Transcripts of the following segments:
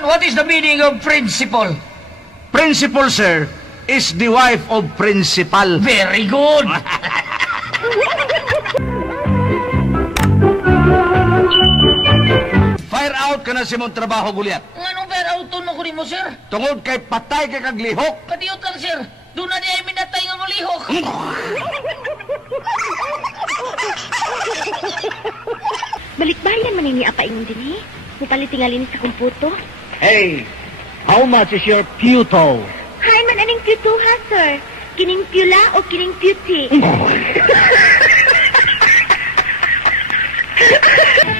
What is the meaning of principal? Principal, sir, is the wife of principal. Very good. Fire out ka na si mong trabaho, Gulyat. Anong pero auton mo kunin mo, sir? Tungod kay patay kay kaglihok. Kadiyot lang, sir. Doon na di ay minatay nga malihok. Balikbayan man ini apa ingon din eh. Mupalit tingali ni sa kumputo. Hey, how much is your pewto? Hay man aning pyuto ha, sir. Kining pyula o kining beauty?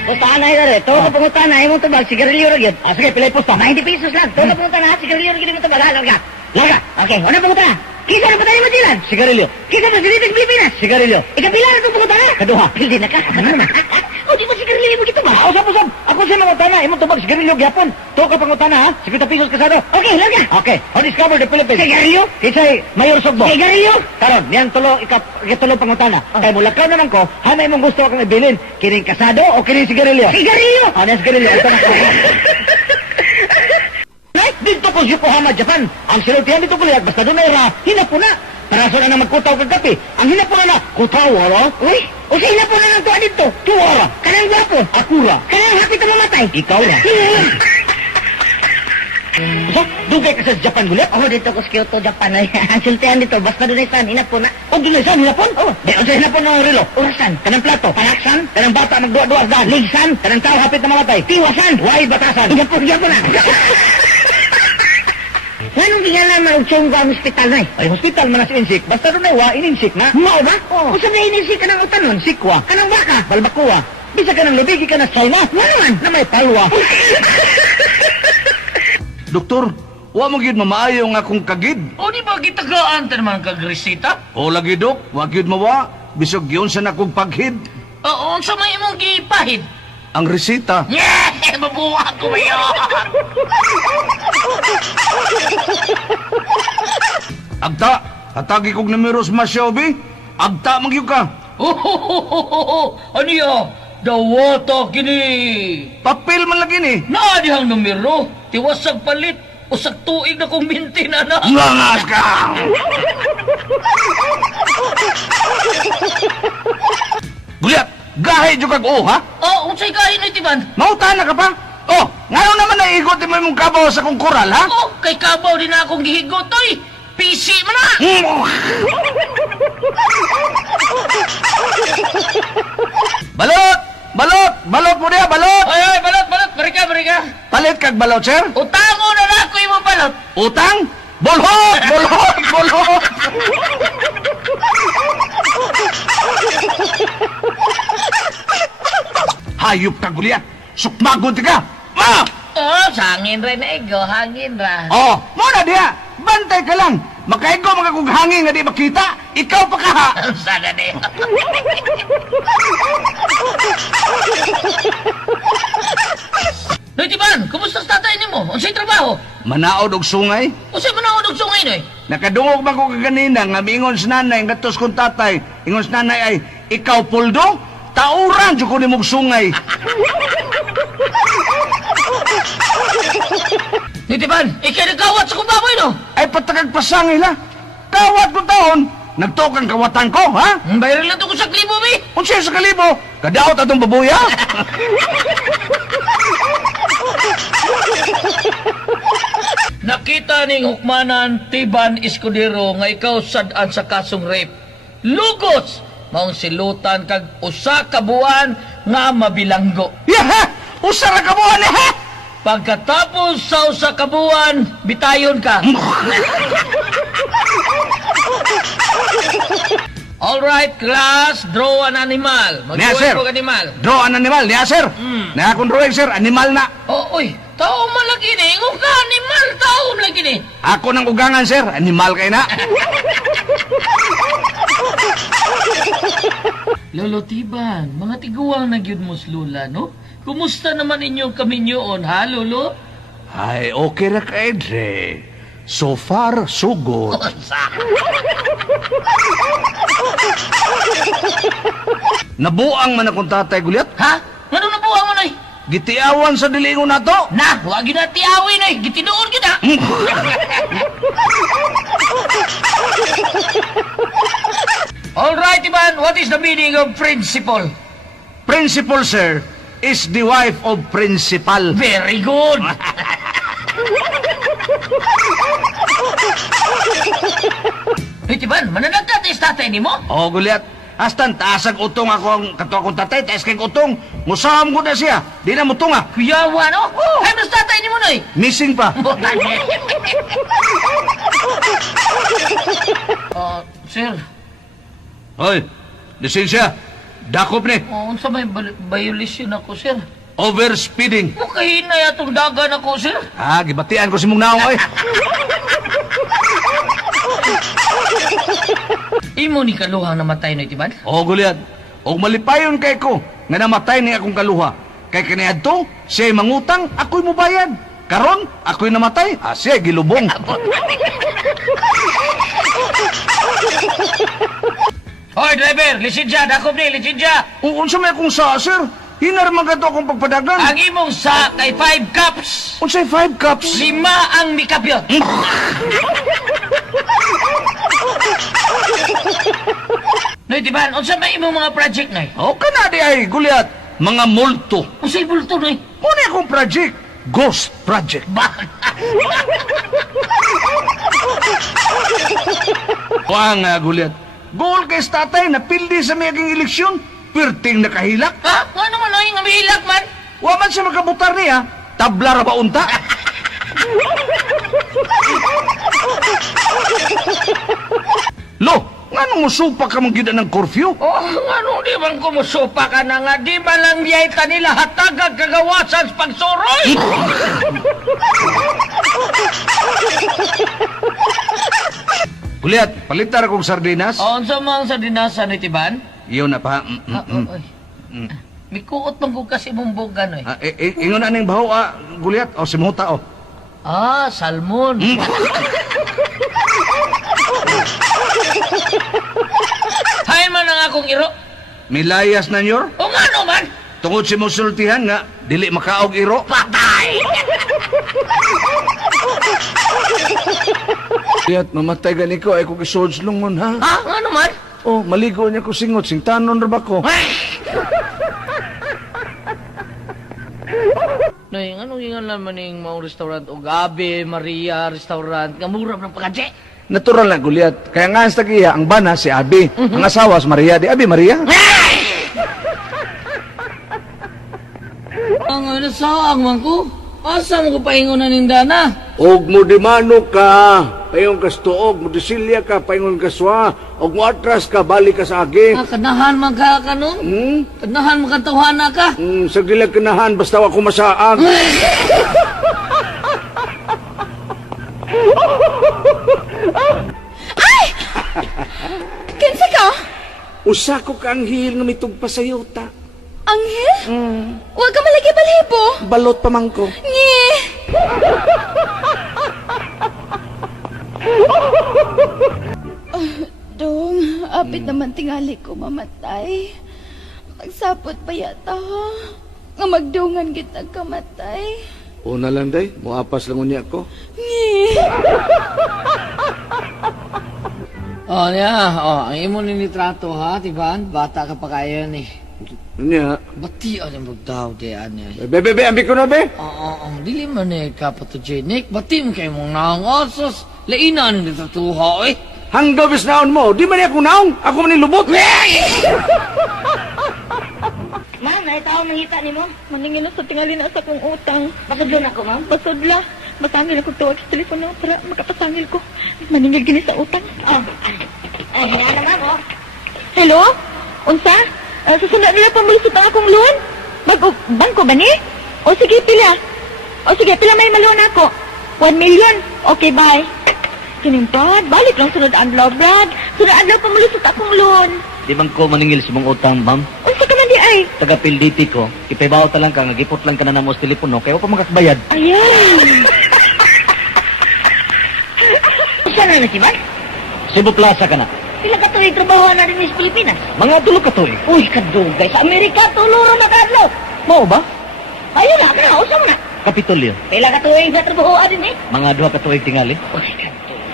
Utanay na rin. Todo ka pangutanay mong tabag, sigarilyo rin yun. Sige, pilay pusto. 90 pesos lang. Todo ka pangutanay, sigarilyo rin yun tabag. Larga. Larga. Okay, ano pangutanay? Kisa na patay mo silan? Sigarilyo. Kisa pa silitis Pilipinas? Sigarilyo. Ikapila na itong pangutanay? Kaduha. Pildi na ka. Ano naman? O, di mo sigarilyo mo kita ba? Usap. Ako siya mangutanay. Imong tabag, sigarilyo gyapon. Todo ka pangutanay, ha? 50 pesos kasado. Okay, larga. Okay. On discover the Philippines. Sigarilyo? Kisay, Mayor Sogbo. Sigarilyo? Karon, niyan ikatulo pangutana. Kay mulakaw naman ko, hanay mong gusto akong ibilin. Kining kasado o kining sigarilyo? Sigarilyo! Ano yung sigarilyo? Ito na ko. Right, dito ko Yokohama, Japan. Ang silutihan dito kulihat, basta doon ay hinapuna. Para sa na magkutaw kag kape. Ang hinapuna na, kutaw, wala? Uy, o sa ina po na ng tuwa dito. Tuwara. Kanang gwapo. Akura. Kanang hapit na mamatay. Ikaw na. So, dugay ka sa Japan gulihat? Oh, dito ko sa Kyoto, Japan ay ang sultihan dito. Basta doon ay saan, inap po na. O, doon na saan, hinapon? Oh, Di, o sa hinapon ng relo. Urasan. Kanang plato. Palaksan. Kanang bata magduwa-duwa daan. Ligsan. Kanang tao hapit na mamatay. Tiwasan. Why batasan? Inap po na. Nganong gingalan man og chonggo ang hospital na eh? Ay, hospital man na si Insik. Basta doon ay wa, ininsik na. Mao ba? Oo. Kung sabi inisik ka ng utanon, Sikwa. kanang baka. Balbakuwa. Bisa ka ng lubigi ka na China. Wala man. Na may palwa. Doktor, wa mo gyud mamaayo nga akong kagid. O di ba gitagaan ta naman kag resita? O lagi, Dok, wa gyud mawa. Bisog yun sa nakong paghid. Oo, sa may imong gipahid. Ang resita. Yeah! Mabuha ko ba yun? Agta, atagi kog numero sa Masyobi. Agta magyud ka. Ano yun? Dawata kini. Papel man lagi ni. Naadihang numero. Tiwasag palit. Usag tuig na kong minti na na. Langas ka! Gulyat, gahe jud kag o, ha? Oh, unsay kain na itiban? Mautana ka pa? Oh, ngayon naman naigot mo imong kabaw sa kong koral, ha? Oh, kay kabaw din akong gihigot, oy. PC man na. Balot! Balot! Balot mo niya, balot! Ay, balot. Barika. Palit kag balot, sir? Utango na na ako yung balot. Utang? Bolhot! Bolhot! Hayop ka, Gulyat! Sukmagod ka! Ah! Oh, sangin rin na ego. Hangin ra. Oh, muna diya! Bantay ka lang! Makaigo mga kong hangin nga di makita! Ikaw pa ka, ha! Sana de. Noy, Tiban, kumusta sa tatay ni mo? Unsay trabaho? Manaod og sungay? Unsay manawad og sungay, Noy? Nakadungog man ko kaganina nga miingon sa nanay nga tos kong tatay. Ingon sa nanay ay, ikaw puldo? Tauran dyan ko ni mong sungay. Noy, Tiban, ikay nagkawat sa kubaboy, no? Ay patagag pasangay la. Kawat ko taon. Nagtukang kawatan ko, ha? Bayaran lang ito ko sa klibo, mi. Unsay sa kalibo? Kadaot atong babuya? Nakita ning hukmanan Tiban Escudero nga ikaw sad-an sa kasong rape. Lugos! Maong silutan kag usa ka buwan nga mabilanggo. Yaha! Usa ra ka buwan, ha? Pagkatapos sa usa ka buwan, bitayon ka. Alright, class, draw an animal. Niya, sir. Mag-draw animal. Draw an animal, niya, sir. Na akong drawing, sir, animal na. Oh, uy, tao man lagi ni. Ingo ka, animal, tao man lagi ni. Ako ng ugangan, sir. Animal kay na. Lolo Tiban, mga tiguang na gyud mo lula, no? Kumusta naman inyong kaminyoon, ha, Lolo? Ay, okay ra ka, Edre. So far, so good. Nabuang man akong tatay, Gulyat. Ha? Ano na buha mo, Noy? Gitiawan sa dilingon nato. Na, huwag yun na tiyawin eh. Gitinuon yun na. Alright, Iban, what is the meaning of principal? Principal, sir, is the wife of principal. Very good. Wait, Iban, mananagkat is tatay ni mo? O, Gulyat, hastan, taasag utong ako ang kato akong tatay, taas kay utong. Musaham ko na siya. Di na mutong ah. Kuyawa, no? Ay, mas tatay ni mo na eh. Missing pa. Sir, Hoy, lisensya. Dakop ni. unsa may violation ako, sir? Overspeeding. Mukahin na yatong dagan ako, sir. Ah, gibatian ko si mong naong, oy. Imo ni kaluhang namatay na itiban? O, Gulyat, o malipayon kay ko nga namatay ni akong kaluha. Kay kaniadto, siya'y mangutang, ako'y mubayad. Karon, ako'y namatay, siya'y gilubong. Hoy, driver! Lisensya! Dakop ni! Lisensya! Unsa may akong sa, sir? Hinarman ka to akong pagpadagan. Ang imong sa kay 5 cups! Unsay 5 cups? 5 ang mikapyot! No, itiban, unsa may imong mga project na O, kanadi ay, Gulyat. Mga multo. Unsay bulto na Muna akong project. Ghost Project. Ba? Wa nga, Gulyat. Goal kay tatay na pildi sa mayaging eleksyon. Pirting nakahilak. Ha? Nga naman ay nga mahilak man? Wa man siya makabutar niya. Tabla ra ba unta? Lo, nga nung musupa ka mong gida ng curfew? Oh, nga nung di bang kumusupa ka na nga, di ba lang yayta nila hatagag kagawasan sa pagsuroy? Gulyat, palitar akong sardinas. O, unsa mang sa dinasa ni Tiban? Iyon na pa. Oy. May kuot man ko kasi mong bugan, oy. Ingon na ning baho, Gulyat. O, simuta, o. Salmon. Hay man ang akong iro. Milayas na nyor. O nga naman. Tungod si musultihan nga, dili makaog iro. Patay! Gulyat, mamatay gani ko, ay kong isods lungon, ha? Ha? Nga naman? Oh, maligo niya ko singot, singtanon ra ba ko? Nay, ano yung naman yung mga restaurant o Gabi, Maria restaurant, nga mura ng pagkadje? Natural na, Gulyat. Kaya nga sa tagiya, ang bana si Abi. Ang asawa si Maria. Di Abi, Maria? Ang nasaang man ko. Asa mo ko paingon na ning dana? Og mo di manok ka, payon ka stuog, mo di silya ka, payon ka swa, og mo atras ka, balik ka sa agi. Kanahan man ka kanon? Kanahan man katuhana ka? Sa dilag kanahan, basta ako masaag. Kinsa ka? Usa ko ka anghel nga mitugpa sa yuta. Anghel? Huwag ka malagi balhibo. Balot pa man ko. Ngi! Dong, apit naman tingali ko mamatay. Pagsapot pa yata ha. Nga magdungan kita kamatay. Una lang day, muapas lang unya ko. Ngi! Niya. Ang imo ni nitrato ha, Tiban? Bata ka pa kayo ni. Unya. Bati ang magdaw di niya. Bebe, ambi ko na be. Dili man eh kapatogenic. Bati mo kayo mong nangasos. Lainan ni nitratuha eh. Hanggaw bis naon mo, di man ako naong, ako man nilubot. Ma'am, naitaw mangita ni mo. Maningin na sa tingali na sa kong utang. Pasudlon ako, ma'am. Pasudla. Masangil ako tuwag sa telepono para makapasangil ko. Maningil gini sa utang. Oh. Ay, hinaan na, ma'am, oh. Hello? Unsa? Susunod nila pamulusot ang akong loan? Bangko ba ni? O sige, pila. O sige, pila may maluan ako. 1 million. Okay, bye. Kining Brad, balik lang sunod adlaw, Brad. Sunod adlaw pamulusot akong loan. Di bang ko maningil si mong utang, ma'am? Unsa ka man di ay? Taga PLDT ko, ipaibaw ta lang ka, nagipot lang ka na namo sa telepono, kaya pa makakabayad. Ayan. Saan na na si Van? Cebu Plaza ka na. Pila ka tuloy trabaho na rin sa Pilipinas? Mga tulo ka to eh. Uy, kadugay. Sa Amerika, tuluro na kadlo. Mao ba? Ayun na, kana, usa mo na. Kapitolyo. Pila ka tuwing na trabahoan din eh. Mga duha ka tuig tingali. Uy,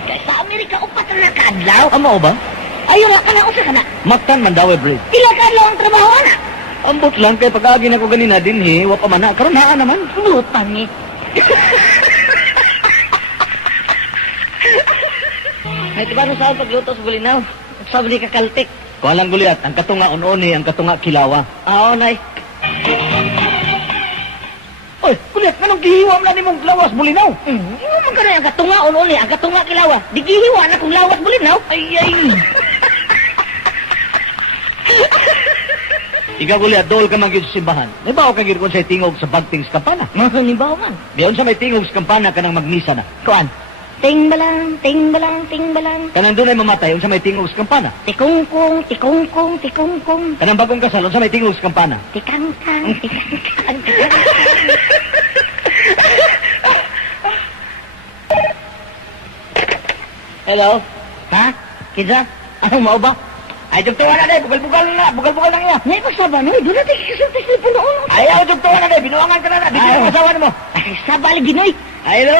kay sa Amerika, upat na kadlaw. Amo ba? Ayun na, kana, usa ka na. Maktan Mandawi Bridge. Pila kadlaw ang trabahoan na. Ambot lang kay pag-agi na ko ganina din wa pa man na. Karon naa naman. Butang eh. Ay, diba nung saan pagluto sa bulinaw? Sabi ni kakaltik. Kualang guliat, ang katunga unoni, ang katunga kilawa. Oo, nay. Oy, guliat, anong gihiwa man nimong lawas bulinaw? Hindi mo man ka na ang katunga unuli, ang katunga kilawa. Di gihiwa na kung lawas bulinaw. Ay, ay. Ikaw guliat, dool ka man gyud sa simbahan. Nabaw ka gyud kon sa tingog sa bagting sa kampana. Mga nibaw man. Biyon sa may tingog sa kampana kanang magmisa na. Kuan. Ting balang, ting balang, ting balang. Kanang dunay mamatay unsa may tingog sa kampana. Tikungkong, tikungkong, tikungkong. Kanang bagong kasal unsa may tingog sa kampana. Tikangkang, tikangkang, tikangkang. Hello? Ha? Kidsa? Anong mao ba? Ay, doktor na day, bugal-bugal na, bugal-bugal lang iya. May pagsaba, no? Doon natin kasultis na puno. Ayaw, doktor na day, binuangan ka na. Di ka na masawa mo. Ay, sabali, ginoy. Ay, no?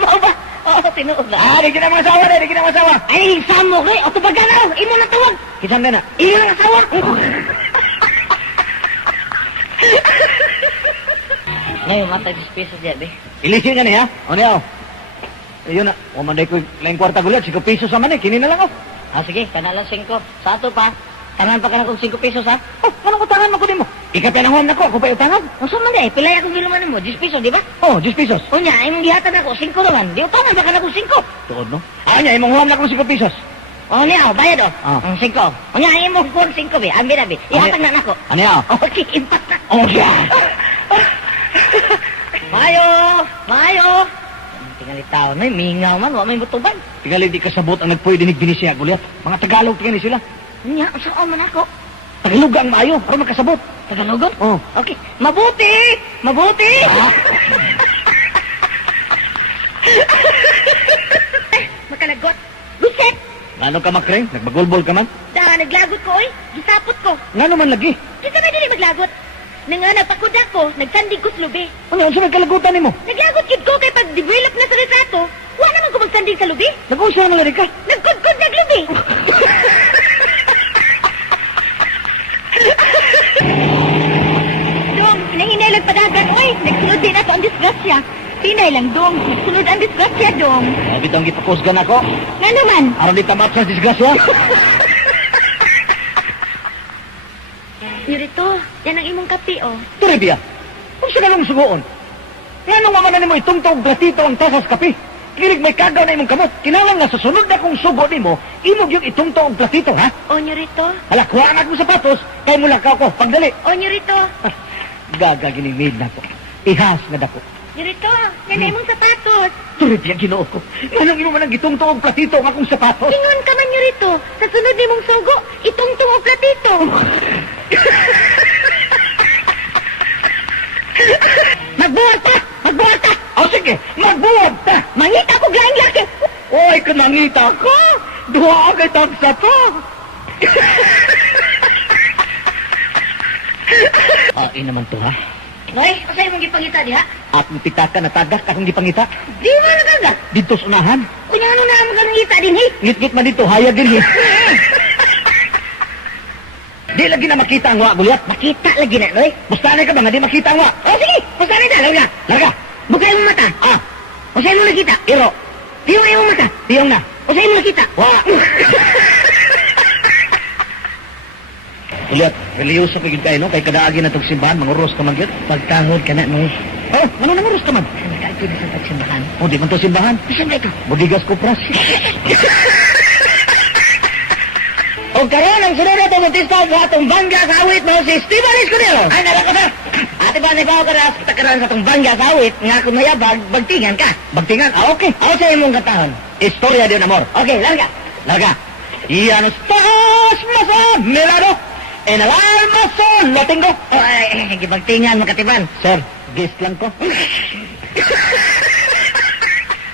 Mao ba? Oo, tinuod na. Ah, di ka na masawa, day, di ka na masawa. Ay, samo, kay, o tubaga na, imo na tawag. Kisan na na. Imo na asawa. Ngayon, matay 10 pesos yan, be. Ilisin nga niya. O niya, o. Ayun na, umanday ko lang kwarta guliat, 5 pesos naman eh, kini na lang o. Ah, sige, kanalang 5. Sa ato pa, tanan pa ka na kong 5 pesos, ha? Oh, anong utangan mo ko din mo? Ikapanahon na ko, ako pa utangan. Ang suman na eh, pilay akong giluman mo, 10 pesos, di ba? Oh, 10 pesos. Unya, imong gihatan ako, 5 naman. Di utangan ba ka na kong 5? Tuod no? Ah, niya, imong huwam na kong 5 pesos. O niya, bayad o. Ah. Ang 5. Unya, imong kong 5, be. Ambi na, be. Ihatag na nako. Ano niya? Okay, impat na. Oh, siya. Mayo! Mayo! Tingali tao na, mingaw man, wala may butuban. Tingali di kasabot ang nagpwede ni Binisya guliat. Mga Tagalog tingani sila. Unya, saan man ako? Tagalog ang maayo, aron magkasabot. Tagalogon? Oh. Okay. Mabuti! Mabuti! Makalagot. Luset! Ngano ka makreng? Nagbagulbol ka man? Naglagot ko, oy. Gisapot ko. Ngano man lagi? Di ka ba dili maglagot? Nga nagpakuda ko, nagsandig ko sa lubi. Ano, unsa may kalagutan nimo? Naglagot yun ko kay pag-develop na sa retrato, wala naman ko magsandig sa lubi. Nag-unsa na lari ka? Nagkudkod naglubi. Dong, pinanginilag padagan, oy. Nagsunod din ato ang disgrasya. Pinay lang, Dong. Nagsunod ang disgrasya, Dong. Ay, bitang gipakusgan ako. Nga naman. Aron di tamat sa disgrasya. Yurito, yan ang imong kape, oh. Turibia, kung sa ganong sugoon, ngano mamana nimo itungtog gratito ang tasas kape? Kilig may kagaw na imong kamot. Kinahanglan nga sa sunod na kong sugo nimo, imog yung itungtog ang platito, ha? O, Yurito. Hala, kuha ang akong sapatos, kay mula ka ko, pagdali. O, Yurito. Gaga ginimid na ko. Ihas na dako. Yurito, yan ang imong sapatos. Turibia, ginoo ko. Manang imo manang itungtog ang platito ang akong sapatos. Ingon ka man, Yurito. Sa sunod ni mong sugo, itong o platito. Magbuhat ta! Magbuhat ta! O sige, magbuwag ta! Mangita ko galing laki! Oy, kanangita ka! Duha kay tagsa to! Naman to, ha? Noy, masaya mong gipangita diha? At pitaka na tagak akong gipangita. Di mo na kagad. Dito sa unahan. Kunya ano na ang magangita din, eh? Ngit-ngit man dito, hayag din, Di lagi na makita ang wa, gulyat. Makita lagi na, Noy. Bustanay ka ba nga di makita ang wa? O sige, pasanay na, larga. Larga! Bukay mo mata. Ah, O sa'yo mo nakita. iro, Di mo yung mata. tiyong na. O sa'yo mo nakita. Wa! Gulyat, reliyoso ka kayo, no? Kay kadaagi na itong simbahan, manguros ka man yun. Pagtangod ka na, Noy. Oh, ano nanguros ka man? Nagkaalpid sa pagsimbahan. O, di man to simbahan. Siyempre ito. Budigas Kupras. O karon ang sunod na tumatista sa atong bangga sa awit mo si Steven Escudero. Ay, nara ka, sir! Ate ba, naibaw ka na sa takaran sa atong bangga sa awit nga kung mayabag, bagtingan ka. Bagtingan, okay. Ako sa imong katahon. Istorya de un amor. Okay, larga. Larga. Y a nos estás más a mirado en el alma solo tengo. O, ay, gibagtingan mo katiban. Sir, guest lang ko.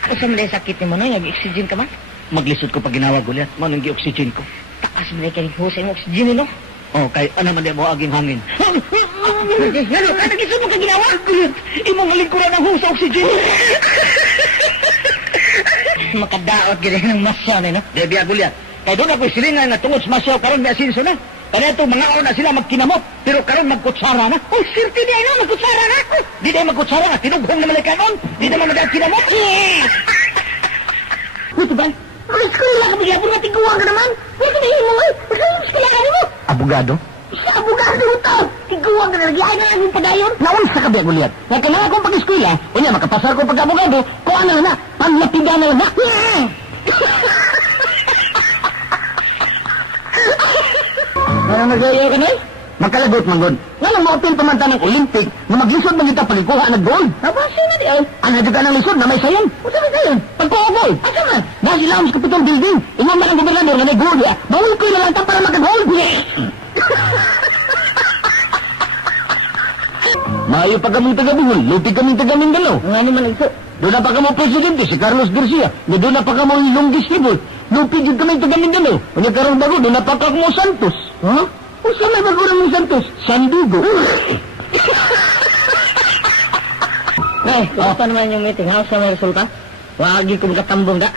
O sa mga sakit ni mo, Noy, nag-oxygen ka ba? Maglisod ko pag ginawa gulyat. Manong gi-oxygen ko. Taas mo na kayo husay mo oxygen, no? Oh, kay ano man di mo aging hangin. Ano, ano giso mo ka ginawa? Imong halingkuran ang husa oxygen. Makadaot gid ng masya na, no? Debi agulyat. Kay doon ako'y silingan na tungod sa masyaw karon may asinso na. Kaya ito, mga araw na sila magkinamot, pero karon magkutsara na. Uy, sirti di ay no, magkutsara na. Di tayo magkutsara na, tinughong naman ay kanon. Di naman na kinamot. Ito ba? Ang eskwela ka bigla, puro tiguan ka naman. Huwag ka na mo, eh. Ang eskwela ka mo. Abogado? Sa abogado ito. Tiguan ka na, nagyahay na lang yung padayon. Naon sa kabi agulyat. Kaya kailangan akong pag-eskwela, kunya makapasar ko pagka-abogado, kung ano na, panlapigan na lang na. Ano nag-ayaw ka na eh? Magkalagot man gud. Nga nang ma-open pa man ta ng Olympic, na maglisod man kita palikuha ng gold. Abasa na di ay. Ano ka ng lisod na may sayan? Ano ba kayo? Pagpo-gold. Asa man? Dahil sila ang Capitol Building. Ingon man ang gobernador na may gold ya. Bawal ko na lang ta para magka-gold. Maayo pa kaming taga-Bihol, lupig kaming taga-Mindanao. Nga naman ito. Doon na pa kamo presidente, si Carlos Garcia. Doon na pa kamo Ilongis Tibol. Lupig yun kaming taga-Mindanao. Kanya karong bago, doon na pa kamo Santos. Ha? O saan may bago ng Santos? Sandigo. Eh, pa naman yung meeting house na may resulta? Wagi ko magkatambong da.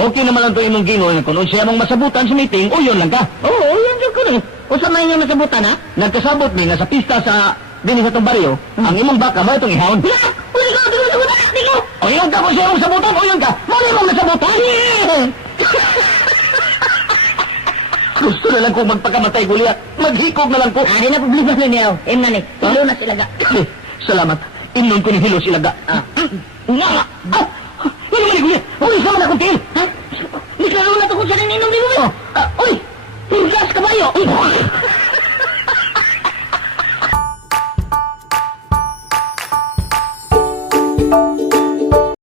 Okay naman lang ito imong gingon. Kung siya mong masabutan sa meeting, o yun lang ka. Oo, yun dyan ko rin. O sa may nga masabutan ha? Nagkasabot mi nga sa pista sa dinis atong baryo, ang imong baka ba itong ihawon? Wala! Wala ka! Wala ka! Wala ka! O yun ka kung siya mong sabutan, o yun ka. Mali mong nasabutan. Gusto na lang kong magpakamatay, Guliat. Maghikog na lang ko. Ah, di na problema na niyaw. Na ni. Tulo na sila ga. Salamat. Inon ko ni Hilo sila ga. Nga nga. Ano man, Guliat? Uy, sama na kong tiil. Ha? Di ka na ito kung saan inom di mo. Uy! Gas kabayo! Uy!